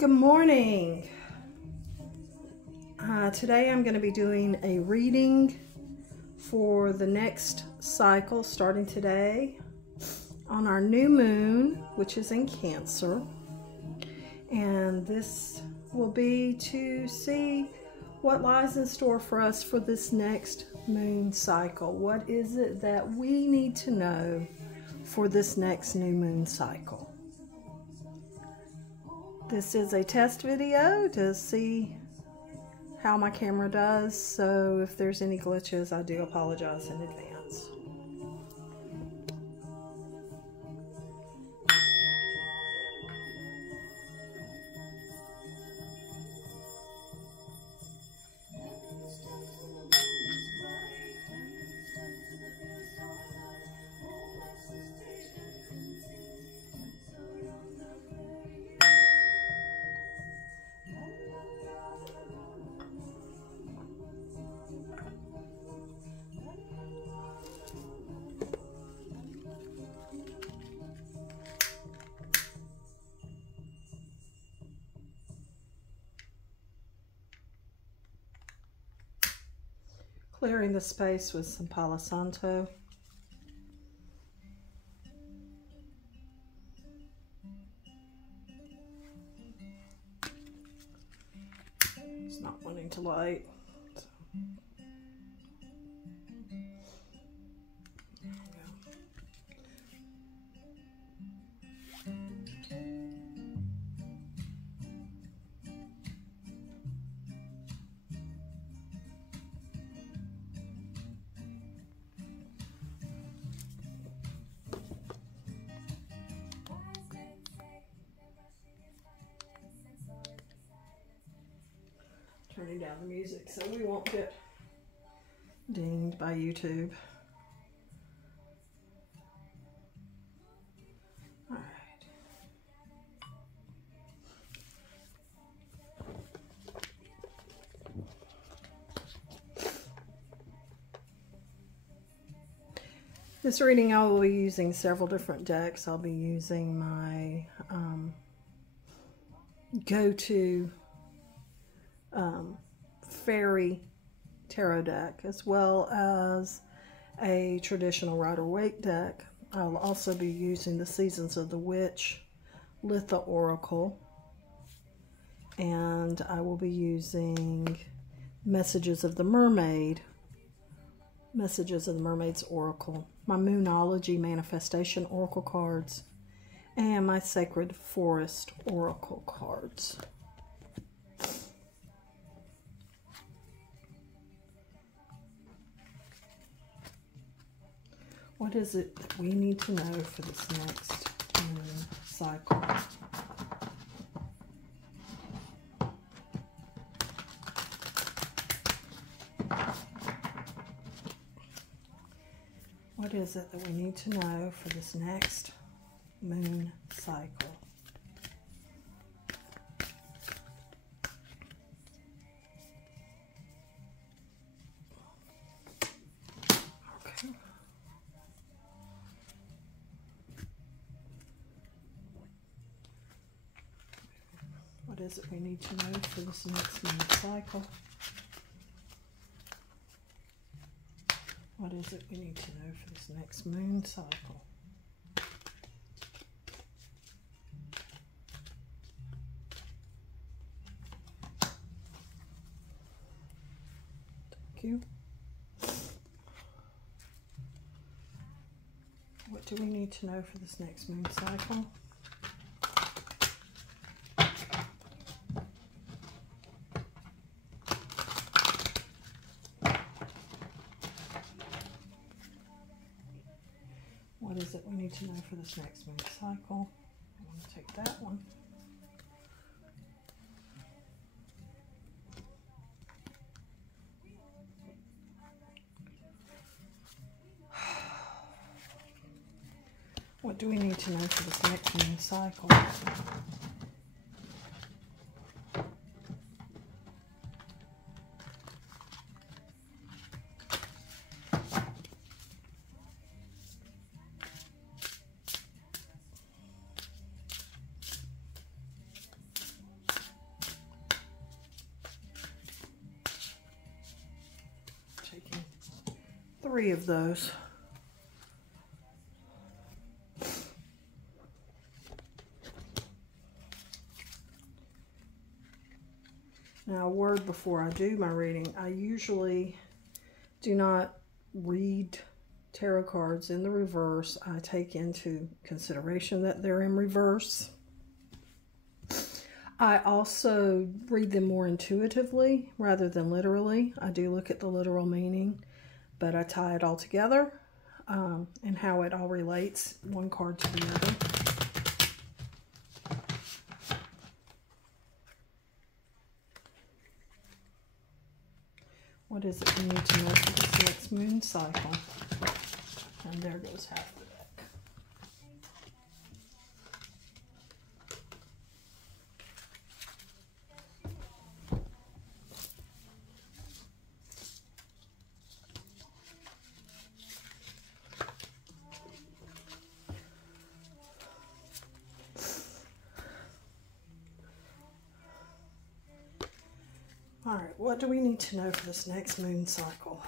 Good morning. Today I'm going to be doing a reading for the next cycle starting today on our new moon, which is in Cancer. And this will be to see what lies in store for us for this next moon cycle. What is it that we need to know for this next new moon cycle? This is a test video to see how my camera does, so if there's any glitches, I do apologize in advance. Clearing the space with some Palo Santo. It's not wanting to light. So. There we go. Turning down the music so we won't get dinged by YouTube. All right. This reading I will be using several different decks. I'll be using my go-to fairy tarot deck, as well as a traditional Rider-Waite deck. I'll also be using the Seasons of the Witch Litha Oracle, and I will be using Messages of the Mermaid's Oracle, my Moonology Manifestation Oracle cards, and my Sacred Forest Oracle cards. What is it that we need to know for this next moon cycle? What is it that we need to know for this next moon cycle? What is it we need to know for this next moon cycle? What is it we need to know for this next moon cycle? Thank you. What do we need to know for this next moon cycle? What is it we need to know for this next moon cycle? I want to take that one. What do we need to know for this next moon cycle? 3 of those. Now, a word before I do my reading. I usually do not read tarot cards in the reverse. I take into consideration that they're in reverse. I also read them more intuitively rather than literally. I do look at the literal meaning, but I tie it all together and how it all relates, one card to the other. What is it we need to know for this next moon cycle? And there goes half the deck. All right, what do we need to know for this next moon cycle?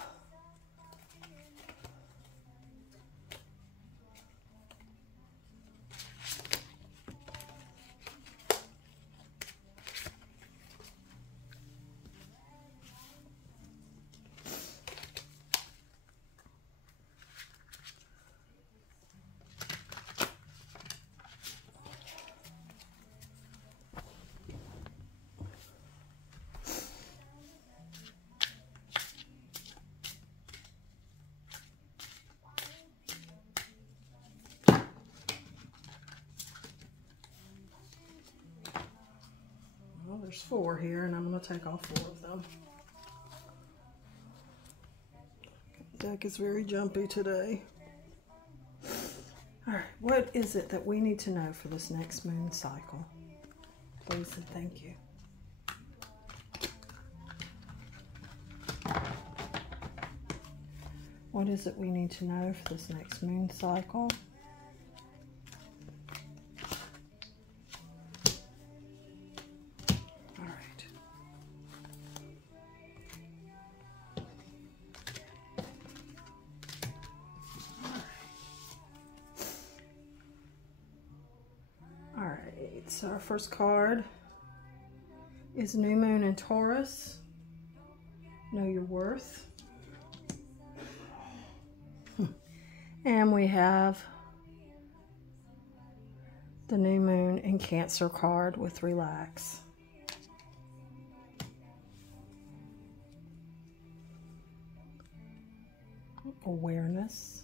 There's 4 here, and I'm going to take all 4 of them. The deck is very jumpy today. All right, what is it that we need to know for this next moon cycle? Please and thank you. What is it we need to know for this next moon cycle? So our first card is New Moon in Taurus. Know your worth. And we have the New Moon in Cancer card with Relax. Awareness.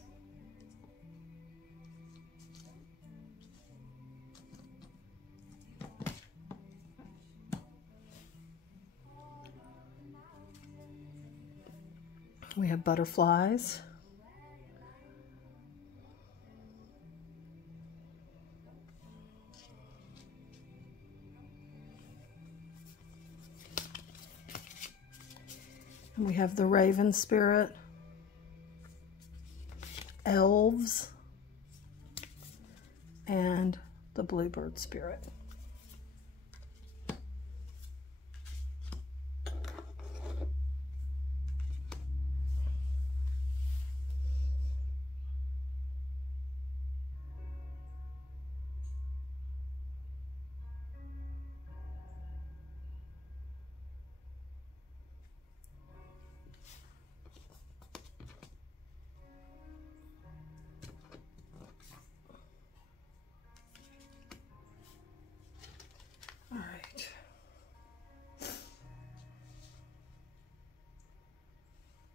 We have Butterflies. And we have the Raven Spirit, Elves, and the Bluebird Spirit.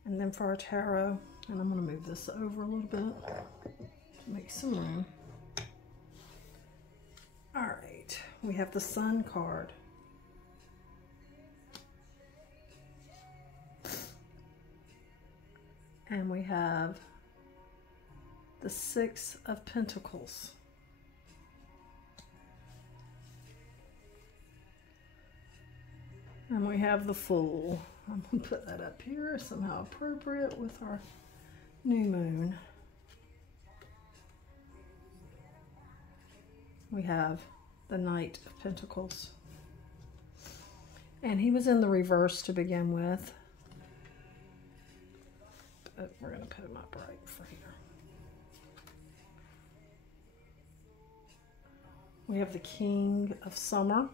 And then for our tarot, and I'm going to move this over a little bit to make some room. All right, we have the Sun card. And we have the 6 of Pentacles. And we have the Fool. I'm going to put that up here, somehow appropriate with our new moon. We have the Knight of Pentacles. And he was in the reverse to begin with. we're going to put them up right for here. We have the King of Summer.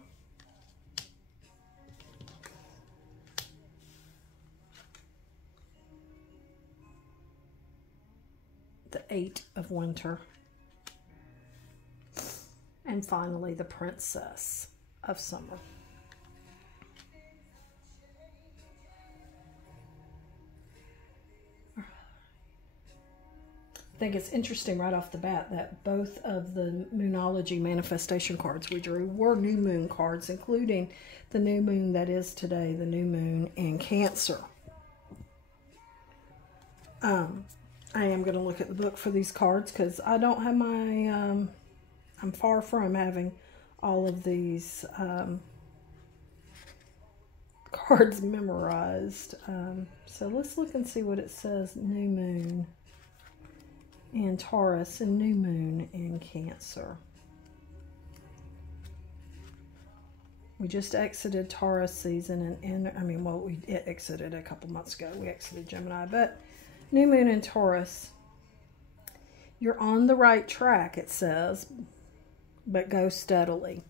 The Eight of Winter. And finally, the Princess of Summer. I think it's interesting right off the bat that both of the Moonology manifestation cards we drew were new moon cards, including the new moon that is today, the new moon in Cancer. I am going to look at the book for these cards because I don't have my, I'm far from having all of these cards memorized. So let's look and see what it says, new moon in Taurus and new moon in Cancer. We just exited Taurus season it exited a couple months ago. We exited Gemini, but new moon in Taurus. You're on the right track, it says, but go steadily.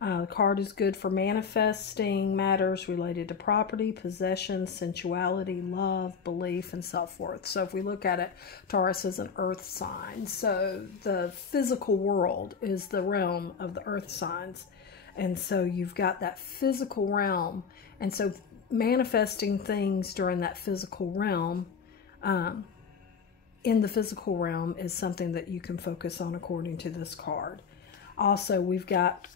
The card is good for manifesting matters related to property, possession, sensuality, love, belief, and self-worth. So if we look at it, Taurus is an earth sign. So the physical world is the realm of the earth signs. And so you've got that physical realm. And so manifesting things during that physical realm, in the physical realm, is something that you can focus on according to this card. Also, we've got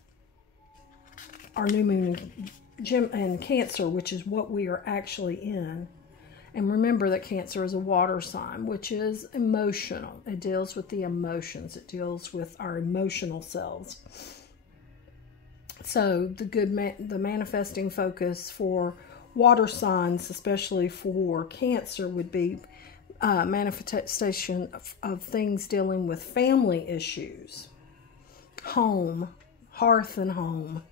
our new moon in Cancer, which is what we are actually in. And remember that Cancer is a water sign, which is emotional. It deals with the emotions. It deals with our emotional selves. So the manifesting focus for water signs, especially for Cancer, would be manifestation of things dealing with family issues, home, hearth and home,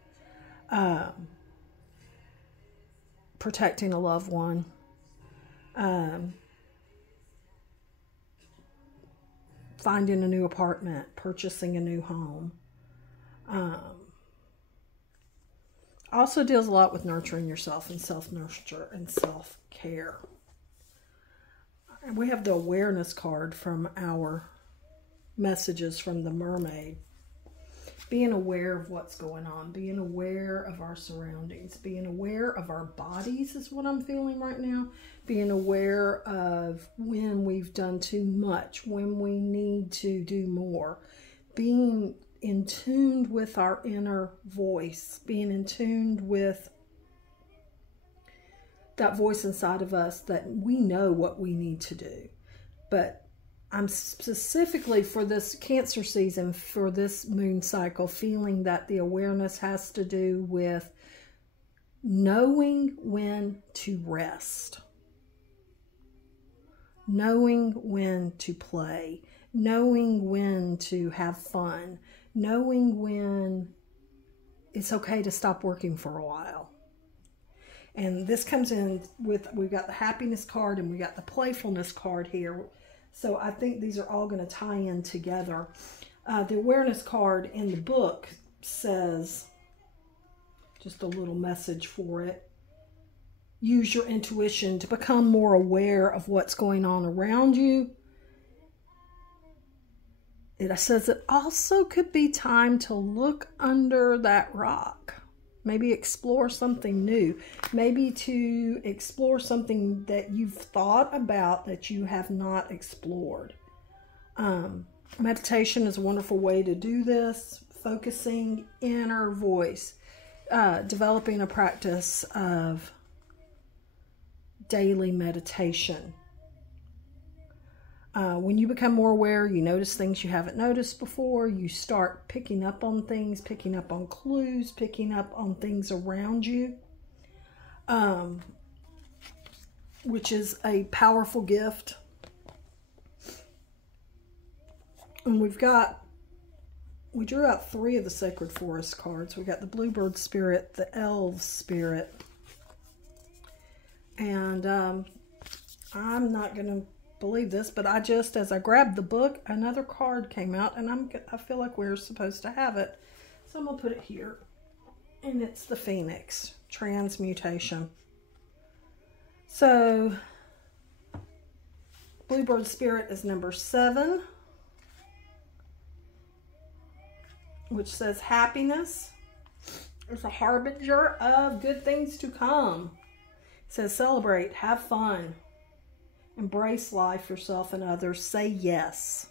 protecting a loved one, finding a new apartment, purchasing a new home. Also deals a lot with nurturing yourself and self-nurture and self-care. And we have the awareness card from our messages from the mermaid. Being aware of what's going on, being aware of our surroundings, being aware of our bodies is what I'm feeling right now. Being aware of when we've done too much, when we need to do more. Being in tune with our inner voice, being in tune with that voice inside of us that we know what we need to do. But I'm specifically for this Cancer season, for this moon cycle, feeling that the awareness has to do with knowing when to rest, knowing when to play, knowing when to have fun, knowing when it's okay to stop working for a while. And this comes in with, we've got the happiness card and we got the playfulness card here. So I think these are all going to tie in together. The awareness card in the book says, just a little message for it, use your intuition to become more aware of what's going on around you. It says it also could be time to look under that rock. Maybe explore something new. Maybe to explore something that you've thought about that you have not explored. Meditation is a wonderful way to do this. Focusing inner voice. Developing a practice of daily meditation. When you become more aware, you notice things you haven't noticed before. You start picking up on things, picking up on clues, picking up on things around you, which is a powerful gift. And we drew out 3 of the Sacred Forest cards. We got the Bluebird Spirit, the Elves Spirit, And I'm not going to believe this, but as I grabbed the book, another card came out, and I feel like we're supposed to have it. So I'm going to put it here. And it's the Phoenix, transmutation. So Bluebird Spirit is number 7, which says happiness is a harbinger of good things to come. It says celebrate, have fun, embrace life, yourself, and others. Say yes.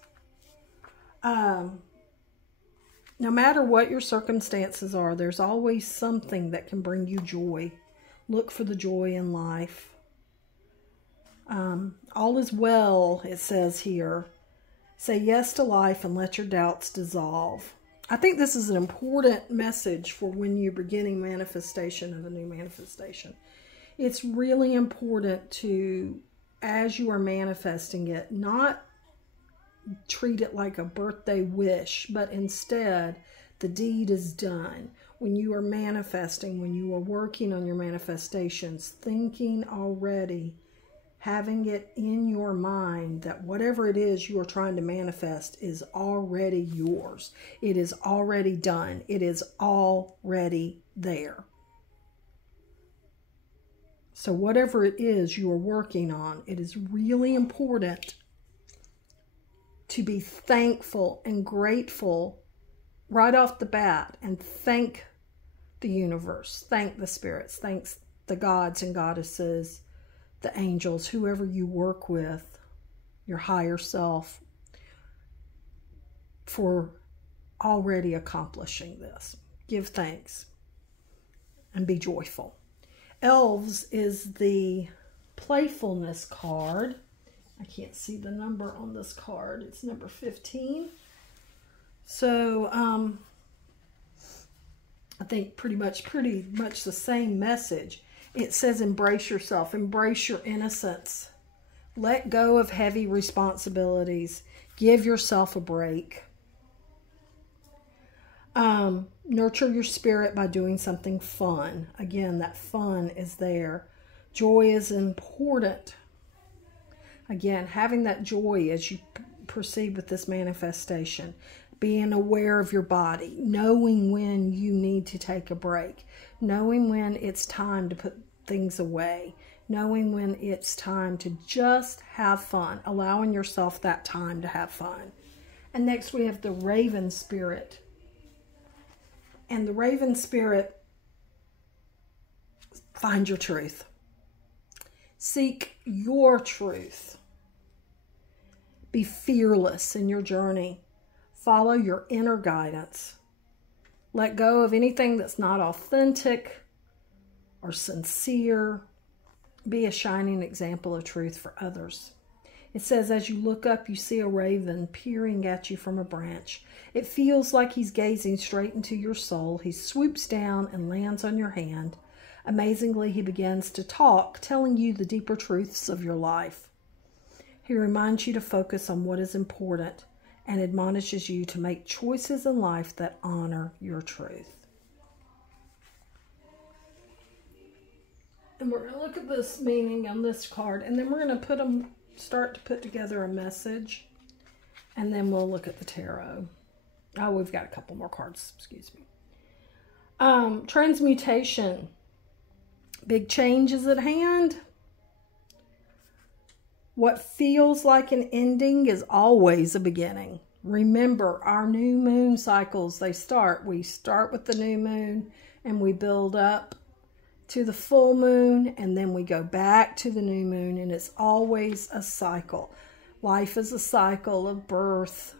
No matter what your circumstances are, there's always something that can bring you joy. Look for the joy in life. All is well, it says here. Say yes to life and let your doubts dissolve. I think this is an important message for when you're beginning manifestation of a new manifestation. It's really important to, as you are manifesting it, not treat it like a birthday wish, but instead the deed is done. When you are manifesting, when you are working on your manifestations, thinking already, having it in your mind that whatever it is you are trying to manifest is already yours. It is already done. It is already there. So whatever it is you are working on, it is really important to be thankful and grateful right off the bat, and thank the universe, thank the spirits, thank the gods and goddesses, the angels, whoever you work with, your higher self, for already accomplishing this. Give thanks and be joyful. Elves is the playfulness card. I can't see the number on this card. It's number 15. So I think pretty much the same message. It says embrace yourself, embrace your innocence. Let go of heavy responsibilities. Give yourself a break. Nurture your spirit by doing something fun. Again, that fun is there. Joy is important. Again, having that joy as you proceed with this manifestation. Being aware of your body. Knowing when you need to take a break. Knowing when it's time to put things away. Knowing when it's time to just have fun. Allowing yourself that time to have fun. And next we have the Raven Spirit. And the Raven Spirit, find your truth. Seek your truth. Be fearless in your journey. Follow your inner guidance. Let go of anything that's not authentic or sincere. Be a shining example of truth for others. It says, as you look up, you see a raven peering at you from a branch. It feels like he's gazing straight into your soul. He swoops down and lands on your hand. Amazingly, he begins to talk, telling you the deeper truths of your life. He reminds you to focus on what is important and admonishes you to make choices in life that honor your truth. And we're going to look at this meaning on this card, and then we're going to start to put together a message, and then we'll look at the tarot. Oh, we've got a couple more cards, excuse me. Transmutation. Big change is at hand. What feels like an ending is always a beginning. Remember, our new moon cycles, we start with the new moon, and we build up to the full moon, and then we go back to the new moon, and it's always a cycle. Life is a cycle of birth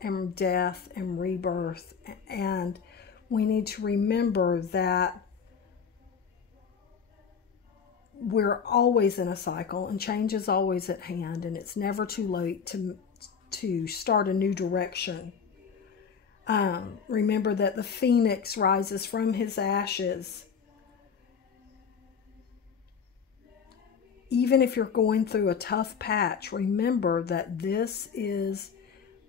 and death and rebirth, and we need to remember that we're always in a cycle, and change is always at hand, and it's never too late to start a new direction. Remember that the phoenix rises from his ashes. Even if you're going through a tough patch, remember that this is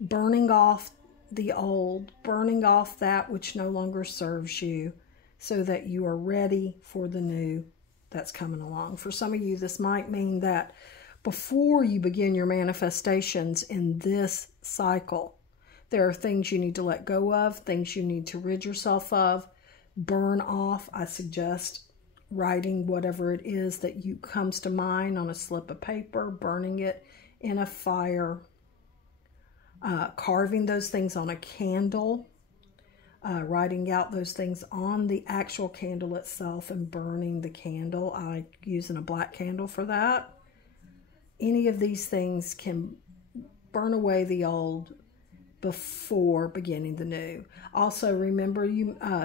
burning off the old, burning off that which no longer serves you, so that you are ready for the new. that's coming along. For some of you, this might mean that before you begin your manifestations in this cycle, there are things you need to let go of, things you need to rid yourself of, burn off. I suggest writing whatever it is that you comes to mind on a slip of paper, burning it in a fire, carving those things on a candle, writing out those things on the actual candle itself and burning the candle. I using a black candle for that. Any of these things can burn away the old before beginning the new. Also, remember,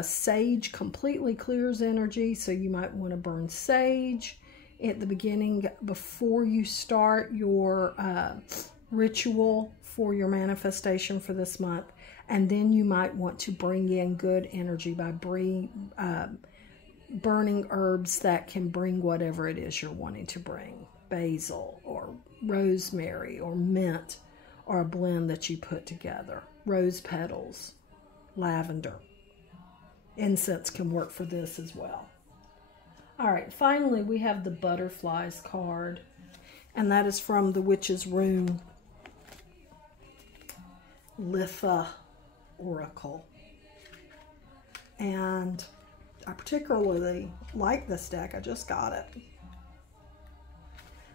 sage completely clears energy, so you might want to burn sage at the beginning before you start your ritual for your manifestation for this month. And then you might want to bring in good energy by burning herbs that can bring whatever it is you're wanting to bring. Basil or rosemary or mint, or a blend that you put together. Rose petals, lavender. Incense can work for this as well. All right, finally we have the butterflies card, and that is from the Witch's Rune Litha Oracle. And I particularly like this deck. I just got it.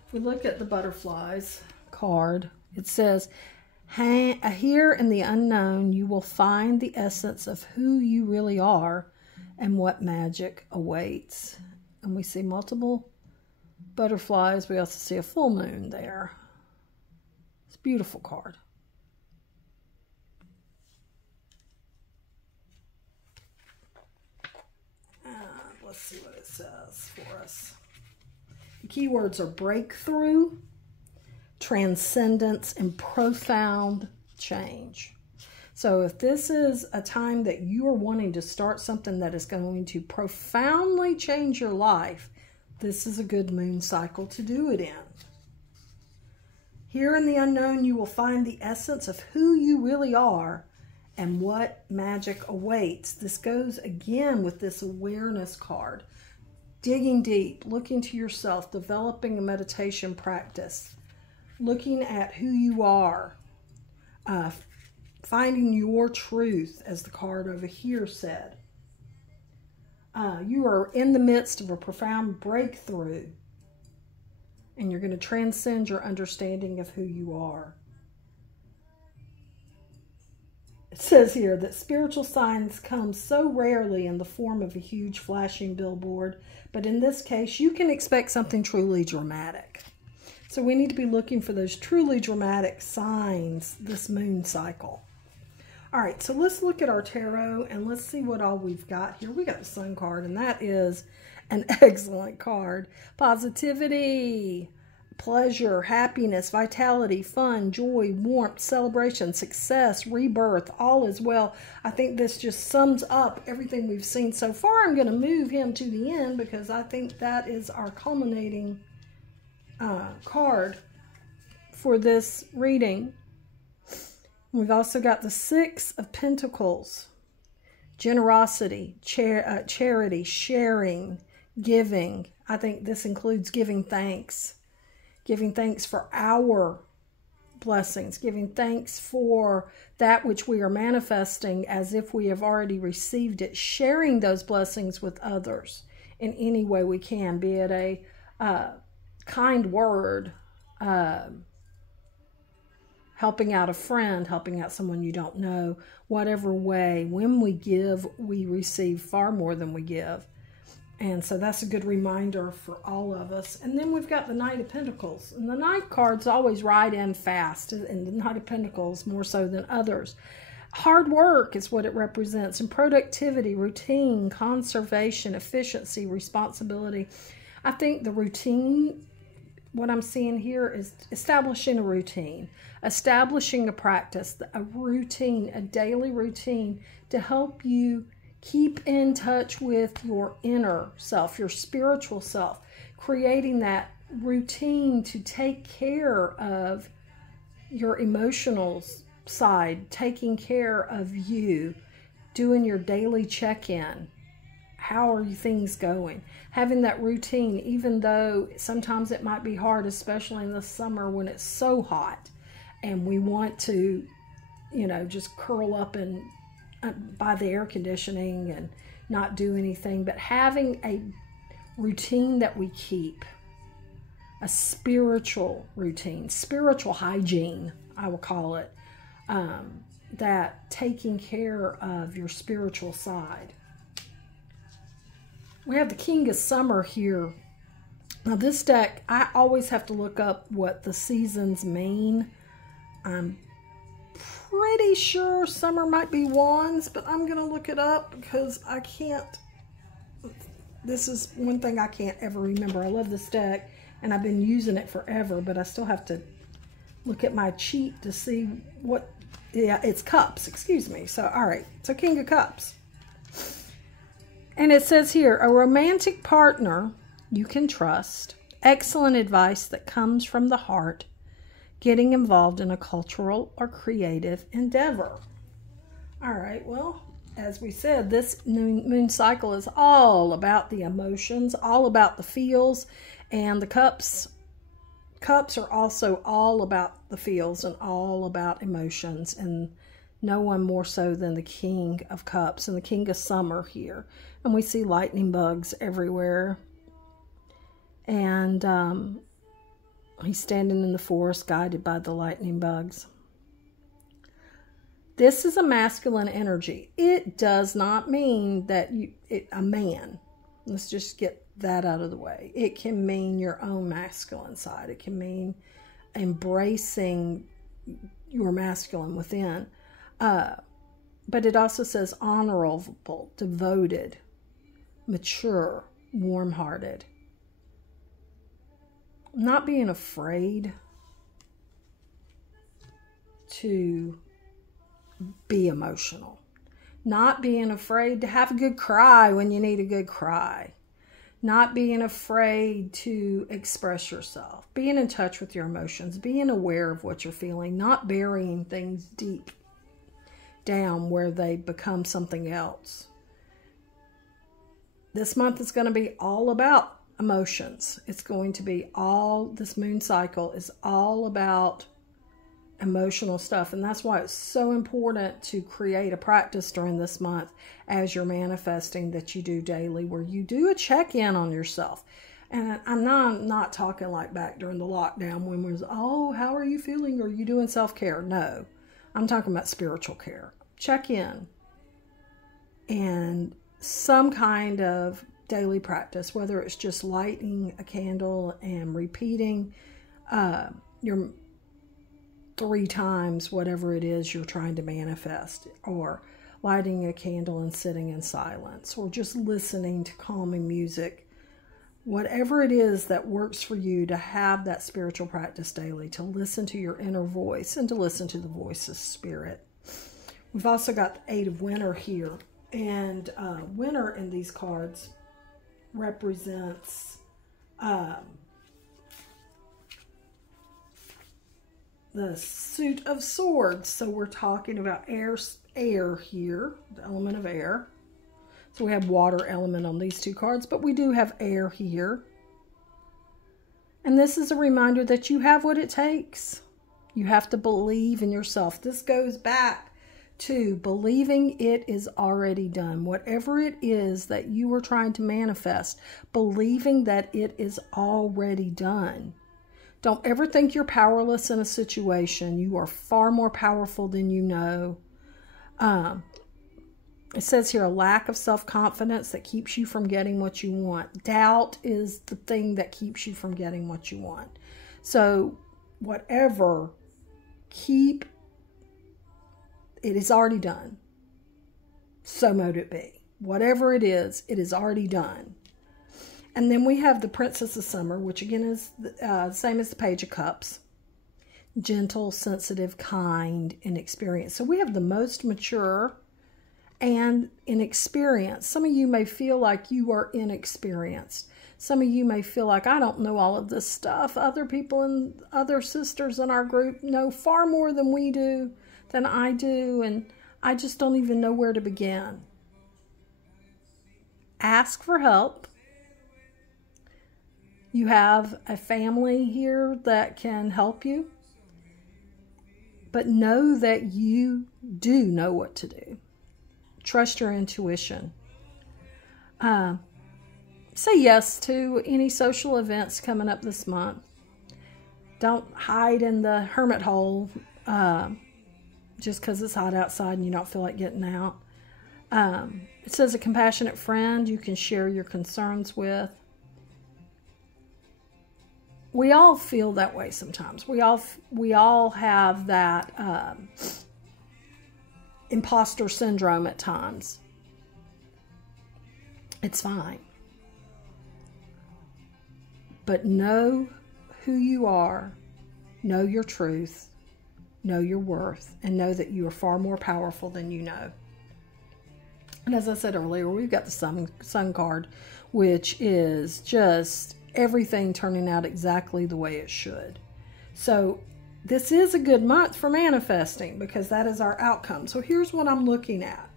If we look at the butterflies card, it says, here in the unknown, you will find the essence of who you really are and what magic awaits. And we see multiple butterflies. We also see a full moon there. It's a beautiful card. Let's see what it says for us. The keywords are breakthrough, transcendence, and profound change. So if this is a time that you are wanting to start something that is going to profoundly change your life, this is a good moon cycle to do it in. Here in the unknown, you will find the essence of who you really are and what magic awaits. This goes again with this awareness card. Digging deep, looking to yourself, developing a meditation practice, looking at who you are, finding your truth, as the card over here said. You are in the midst of a profound breakthrough, and you're going to transcend your understanding of who you are. It says here that spiritual signs come so rarely in the form of a huge flashing billboard, but in this case, you can expect something truly dramatic. So we need to be looking for those truly dramatic signs this moon cycle. All right, so let's look at our tarot and let's see what all we've got here. We got the Sun card, and that is an excellent card. Positivity, pleasure, happiness, vitality, fun, joy, warmth, celebration, success, rebirth, all is well. I think this just sums up everything we've seen so far. I'm going to move him to the end because I think that is our culminating card for this reading. We've also got the Six of Pentacles, generosity, charity, sharing, giving. I think this includes giving thanks for our blessings, giving thanks for that which we are manifesting as if we have already received it, sharing those blessings with others in any way we can, be it a kind word, helping out a friend, helping out someone you don't know, whatever way. When we give, we receive far more than we give. And so that's a good reminder for all of us. And then we've got the Knight of Pentacles. And the Knight cards always ride in fast, and the Knight of Pentacles more so than others. Hard work is what it represents, and productivity, routine, conservation, efficiency, responsibility. I think the routine, what I'm seeing here is establishing a routine, establishing a practice, a routine, a daily routine to help you keep in touch with your inner self, your spiritual self, creating that routine to take care of your emotional side, taking care of you, doing your daily check-in. How are things going? Having that routine, even though sometimes it might be hard, especially in the summer when it's so hot and we want to, you know, just curl up and by the air conditioning and not do anything. But having a routine that we keep, a spiritual routine, spiritual hygiene, I will call it, that taking care of your spiritual side. We have the King of Summer here. Now this deck, I always have to look up what the seasons mean. I'm pretty sure summer might be wands, but I'm going to look it up because I can't. This is one thing I can't ever remember. I love this deck and I've been using it forever, but I still have to look at my cheat to see what. Yeah, it's cups, excuse me. So, all right. So King of Cups. And it says here, a romantic partner you can trust, excellent advice that comes from the heart, getting involved in a cultural or creative endeavor. All right, well, as we said, this moon cycle is all about the emotions, all about the feels, and the cups are also all about the feels and all about emotions, and no one more so than the King of Cups and the King of Summer here. And we see lightning bugs everywhere. And he's standing in the forest guided by the lightning bugs. This is a masculine energy. It does not mean that a man. Let's just get that out of the way. It can mean your own masculine side. It can mean embracing your masculine within. But it also says honorable, devoted, mature, warm-hearted. Not being afraid to be emotional. Not being afraid to have a good cry when you need a good cry. Not being afraid to express yourself. Being in touch with your emotions. Being aware of what you're feeling. Not burying things deep down where they become something else. This month is going to be all about emotions. It's going to be this moon cycle is all about emotional stuff. And that's why it's so important to create a practice during this month as you're manifesting that you do daily, where you do a check-in on yourself. And I'm not talking like back during the lockdown when we was, oh, how are you feeling? Are you doing self-care? No, I'm talking about spiritual care. Check in and some kind of daily practice, whether it's just lighting a candle and repeating your 3 times whatever it is you're trying to manifest, or lighting a candle and sitting in silence, or just listening to calming music. Whatever it is that works for you, to have that spiritual practice daily, to listen to your inner voice and to listen to the voice of spirit. We've also got the 8 of Winter here, and winter in these cards represents the Suit of Swords. So we're talking about air here, the element of air. So we have water element on these 2 cards, but we do have air here. And this is a reminder that you have what it takes. You have to believe in yourself. This goes back to believing it is already done. Whatever it is that you are trying to manifest, believing that it is already done. Don't ever think you're powerless in a situation. You are far more powerful than you know. It says here, a lack of self-confidence that keeps you from getting what you want. Doubt is the thing that keeps you from getting what you want. So whatever, it is already done. So mote it be. Whatever it is already done. And then we have the Princess of Summer, which again is the same as the Page of Cups. Gentle, sensitive, kind, and experienced. So we have the most mature and inexperienced. Some of you may feel like you are inexperienced. Some of you may feel like, I don't know all of this stuff. Other people and other sisters in our group know far more than I do, and I just don't even know where to begin. Ask for help. You have a family here that can help you. But know that you do know what to do. Trust your intuition. Say yes to any social events coming up this month. Don't hide in the hermit hole just because it's hot outside and you don't feel like getting out. It says a compassionate friend you can share your concerns with. We all feel that way sometimes. We all have that imposter syndrome at times. It's fine. But know who you are, know your truth, know your worth, and know that you are far more powerful than you know. And as I said earlier, we've got the sun card, which is just everything turning out exactly the way it should. So this is a good month for manifesting because that is our outcome. So here's what I'm looking at.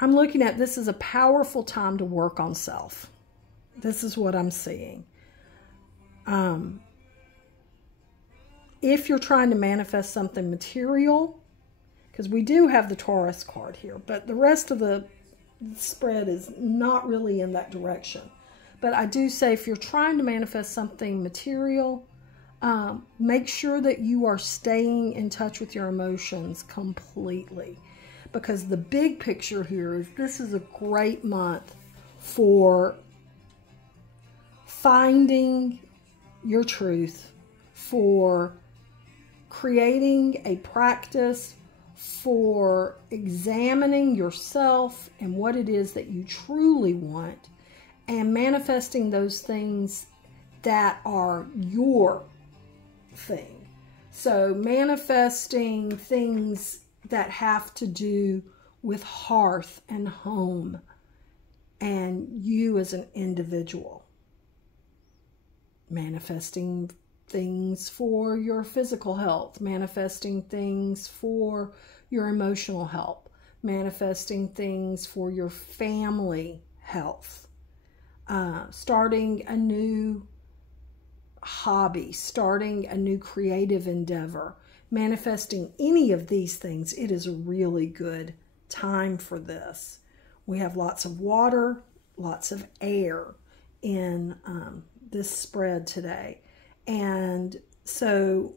I'm looking at this is a powerful time to work on self. This is what I'm seeing. If you're trying to manifest something material, because we do have the Taurus card here, but the rest of the spread is not really in that direction. But I do say if you're trying to manifest something material, make sure that you are staying in touch with your emotions completely. Because the big picture here is this is a great month for finding your truth, for creating a practice, for examining yourself and what it is that you truly want, and manifesting those things that are your thing. So manifesting things that have to do with hearth and home and you as an individual. Manifesting things for your physical health, manifesting things for your emotional health, manifesting things for your family health, starting a new hobby, starting a new creative endeavor, manifesting any of these things. It is a really good time for this. We have lots of water, lots of air in this spread today. And so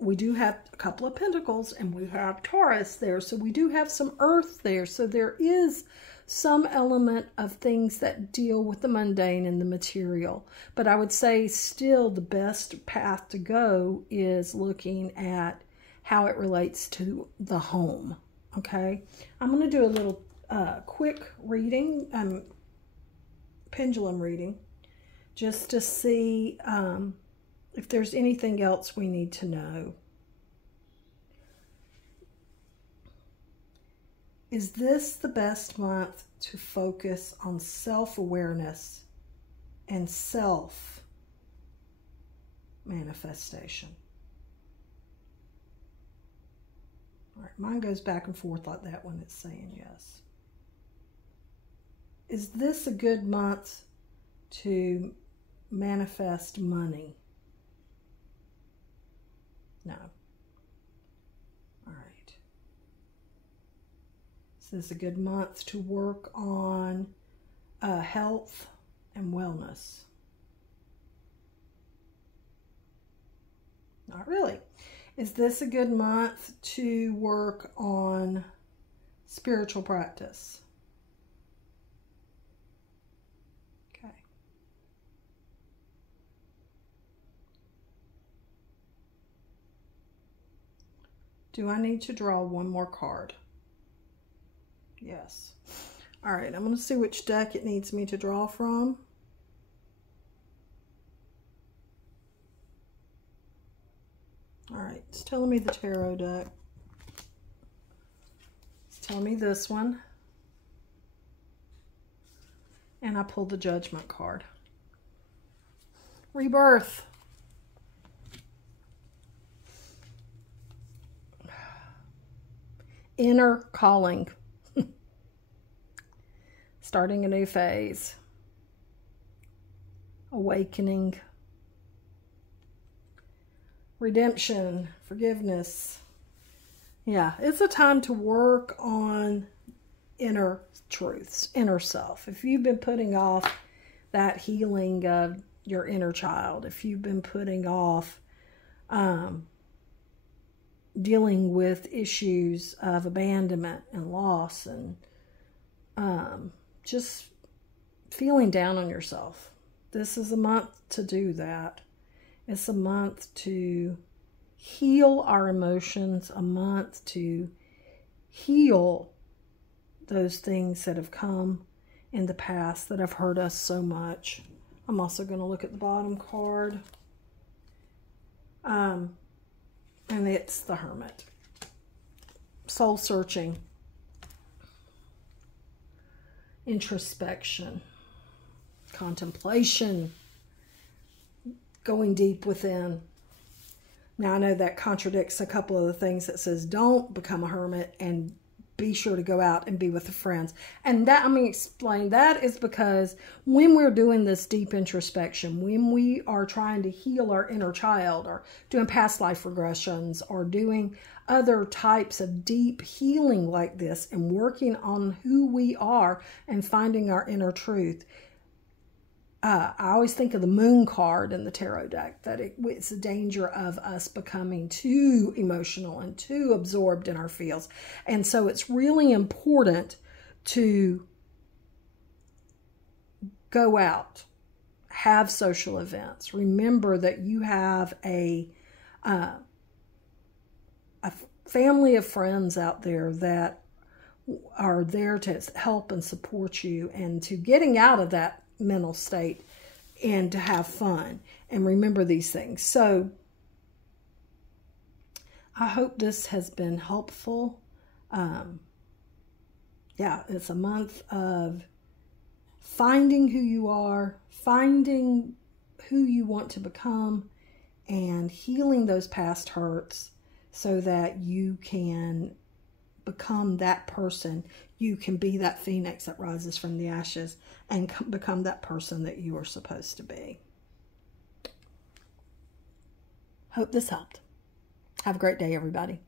we do have a couple of pentacles and we have Taurus there. So we do have some earth there. So there is some element of things that deal with the mundane and the material. But I would say still the best path to go is looking at how it relates to the home. Okay. I'm going to do a little quick reading, pendulum reading, just to see if there's anything else we need to know. Is this the best month to focus on self-awareness and self-manifestation? All right, mine goes back and forth like that when it's saying yes. Is this a good month to manifest money? No. All right. Is this a good month to work on health and wellness? Not really. Is this a good month to work on spiritual practice? Okay. Do I need to draw one more card? Yes. All right, I'm going to see which deck it needs me to draw from. All right, it's telling me the tarot deck. It's telling me this one. And I pulled the Judgment card. Rebirth. Inner calling. starting a new phase, awakening, redemption, forgiveness. Yeah, it's a time to work on inner truths, inner self. If you've been putting off that healing of your inner child, if you've been putting off dealing with issues of abandonment and loss and just feeling down on yourself, this is a month to do that. It's a month to heal our emotions, a month to heal those things that have come in the past that have hurt us so much. I'm also going to look at the bottom card. And it's the Hermit. Soul searching. Introspection. Contemplation. Going deep within. Now, I know that contradicts a couple of the things that says don't become a hermit and be sure to go out and be with the friends. And that, let me explain, that is because when we're doing this deep introspection, when we are trying to heal our inner child or doing past life regressions or doing other types of deep healing like this and working on who we are and finding our inner truth, I always think of the moon card in the tarot deck, that it's a danger of us becoming too emotional and too absorbed in our feels. And so it's really important to go out, have social events. Remember that you have a family of friends out there that are there to help and support you and to getting out of that mental state and to have fun and remember these things. So I hope this has been helpful. Yeah, it's a month of finding who you are, finding who you want to become, and healing those past hurts so that you can become that person. You can be that phoenix that rises from the ashes and become that person that you are supposed to be. Hope this helped. Have a great day, everybody.